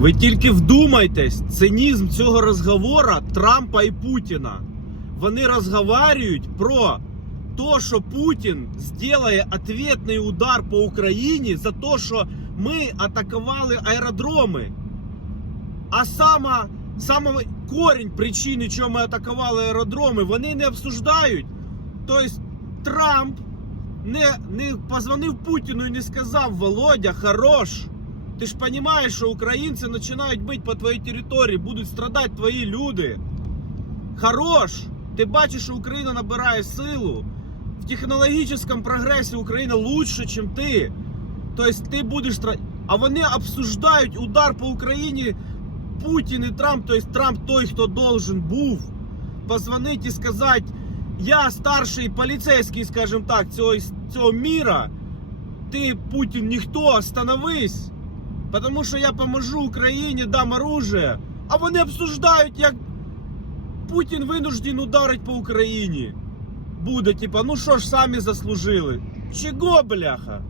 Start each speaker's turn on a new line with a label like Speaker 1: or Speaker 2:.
Speaker 1: Ви тільки вдумайтесь, цинізм цього розговору Трампа і Путіна. Вони розговорюють про те, що Путін зробить ответний удар по Україні за те, що ми атакували аеродроми. А сама, саме корінь причини, чому ми атакували аеродроми, вони не обсуждають. Тобто Трамп не, не позвонив Путіну і не сказав: Володя, хорош. Ти ж розумієш, що українці починають бити по твоїй території, будуть страдати твої люди. Хорош! Ти бачиш, що Україна набирає силу. В технологічному прогресі Україна лучше, ніж ти. Тобто ти будеш. А вони обсуждають удар по Україні Путін і Трамп, тобто Трамп той, хто должен був позвонити і сказати, я старший поліцейський, скажімо так, цього, цього міра, ти, Путін, ніхто, остановись. Потому що я поможу Україні, дам оружие. А вони обсуждають, як Путін винужден ударить по Україні. Буде, типа, ну що ж самі заслужили. Чого, бляха?